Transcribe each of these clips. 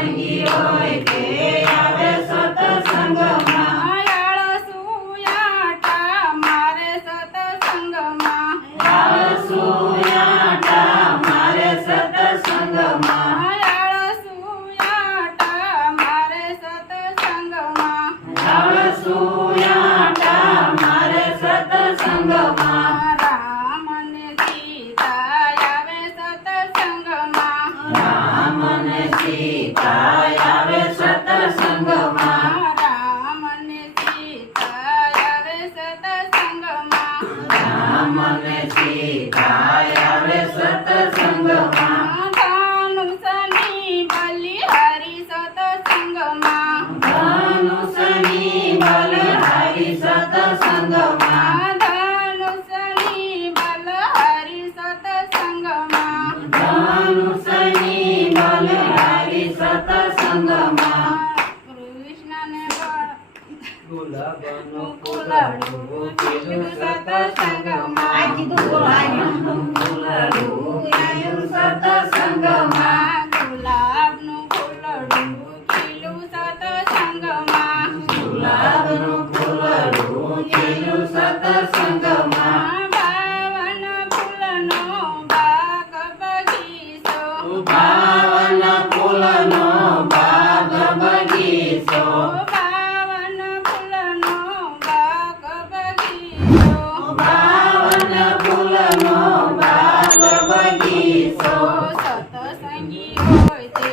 સતસંગી હોય તે આવે સત્સંગમાં આળસુયાટા મારે સત્સંગમાં આળસુયાટા મારે સત્સંગમાં આળસુયાટા મારે સત્સંગમાં આળસુયાટા મારે સત્સંગમાં રામ અને સીતા આવે સત્સંગમાં રામ અને સીતા આવે સત્સંગમાં રામ અને સીતા આવે સત્સંગમાં રામ અને સીતા આવે સત્સંગમાં ધનુષની બલિહારી સત્સંગમાં ધનુષની બલહારી સત્સંગમાં ધનુષની બલહારી સત્સંગમાં ધનુષની બલહારી સત્સંગમાં કૃષ્ણને ગુલાબનું ફૂલડું કીધું સત્સંગમાં ગુલાબનું ફૂલડું આયું સત્સંગમાં ગુલાબનું ફૂલડું ખીલું સત્સંગમાં ગુલાબનું ફૂલડું ખીલું સત્સંગમાં બાવન ફૂલનો બાગ બગીચો બાવન ફૂલનો બાગ બગીચો બાવન ફૂલનો બાગ બગીચો બાવન ફૂલનો બાગ બગીચો સત્સંગી હોય તે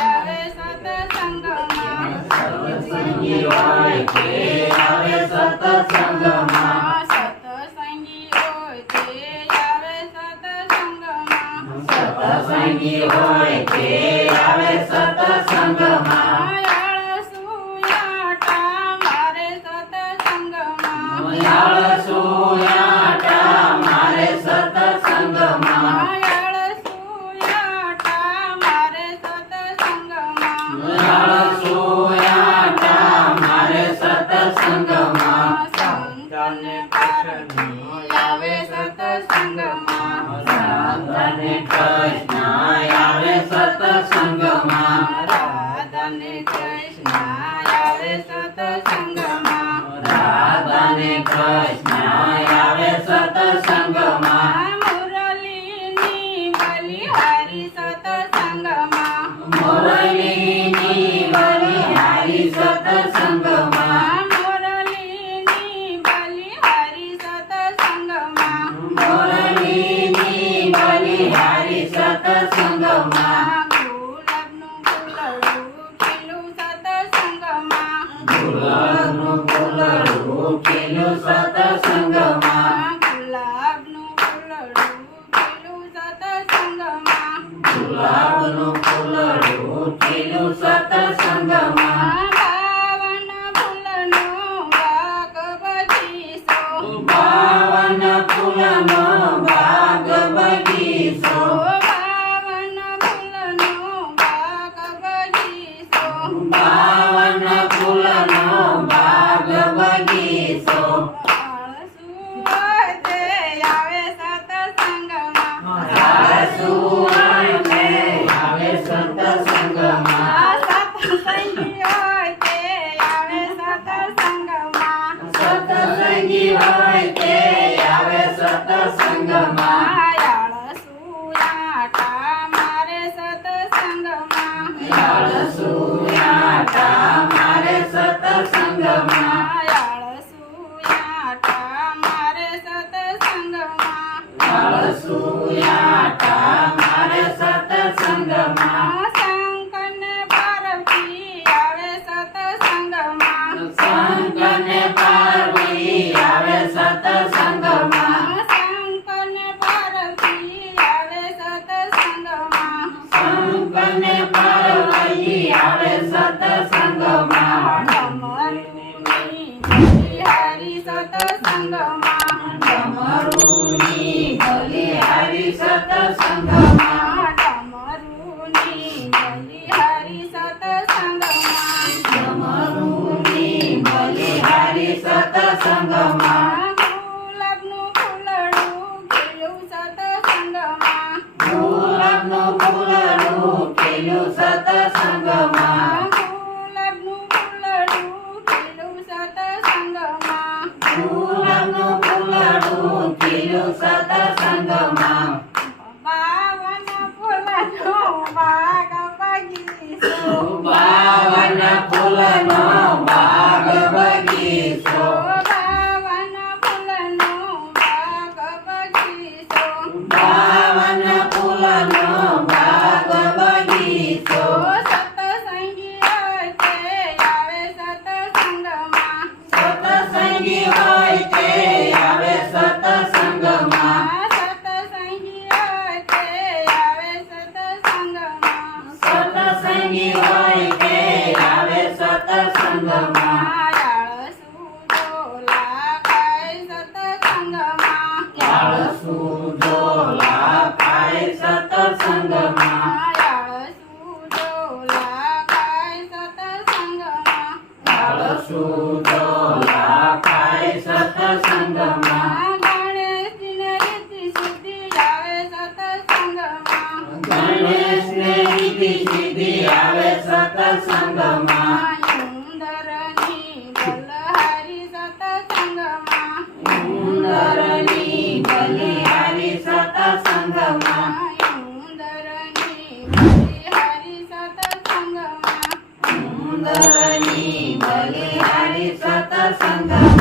આવે સત્સંગમાં સત્સંગી હોય તે આવે સત્સંગમાં સત્સંગી હોય તે આવે સત્સંગમાં સત્સંગી હોય તે આવે સત્સંગમાં આળસુયાટા મારે સત્સંગમાં આળસુયાટા મારે સત્સંગમાં આળસુયાટા મારે સત્સંગમાં આળસુયાટા મારે સત્સંગમાં સંતને પારણી આવે સત્સંગમાં રાધાને કૃષ્ણ આવે સત્સંગમાં રાધાને કૃષ્ણ આવે સત્સંગમાં રાધાને કૃષ્ણ આવે સત્સંગમાં મુરલીની બલિહારી સત્સંગમાં મુરલીની બલિહારી સત્સંગમાં મુરલીની બલિહારી સત્સંગમાં મુરલીની બલિહારી સત્સંગમાં ગુલાબનું ફૂલડું ખીલું સત્સંગમાં ગુલાબનું ફૂલડું ખીલું સત્સંગમાં ગુલાબનું ફૂલડું ખીલું સત્સંગમાં ગુલાબનું ફૂલડું ખીલું સત્સંગમાં બાવન ફૂલનો બાગ બગીચો બાવન ફૂલનો બાગ બગીચો બાવન ફૂલનો બાગ બગીચો બાવન ફૂલનો બાગ બગીચો આળસુ હોય તે આવે સત્સંગમાં આળસુ આવે સત્સંગમાં ગુલાબનું ફૂલડું ખીલું સત્સંગમાં ગુલાબનું ફૂલડું ખીલું સત્સંગમાં બાવન ફૂલનો બાગ બગીચો બાવન ફૂલનો બાગ બગીચો બાવન ફૂલનો બાગ બગીચો બાવન ફૂલનો બાગ બગીચો સત્સંગી હોય તે આવે સત્સંગમાં સત્સંગી હોય તે આવે સત્સંગમાં સત્સંગી હોય તે આવે સત્સંગમાં સત્સંગી હોય તે આવે સત્સંગમાં આળસુ ઝોલા ખાય સત્સંગમાં આળસુ ઝોલા ખાય સત્સંગમાં આળસુ ઝોલા ખાય સત્સંગમાં આળસુ ઝોલા ખાય સત્સંગમાં ગણેશજીને રીતિ સિદ્ધિ આવે સત્સંગમાં ગણેશને રીતિ સિદ્ધિ આવે સત્સંગમાં ઉંદરની બલહારી સત્સંગમાં ઉંદરની બલિહારી સત્સંગમાં ઉંદરની બલિહારી સત્સંગમાં ઉંદરની બલિહારી સત્સંગમાં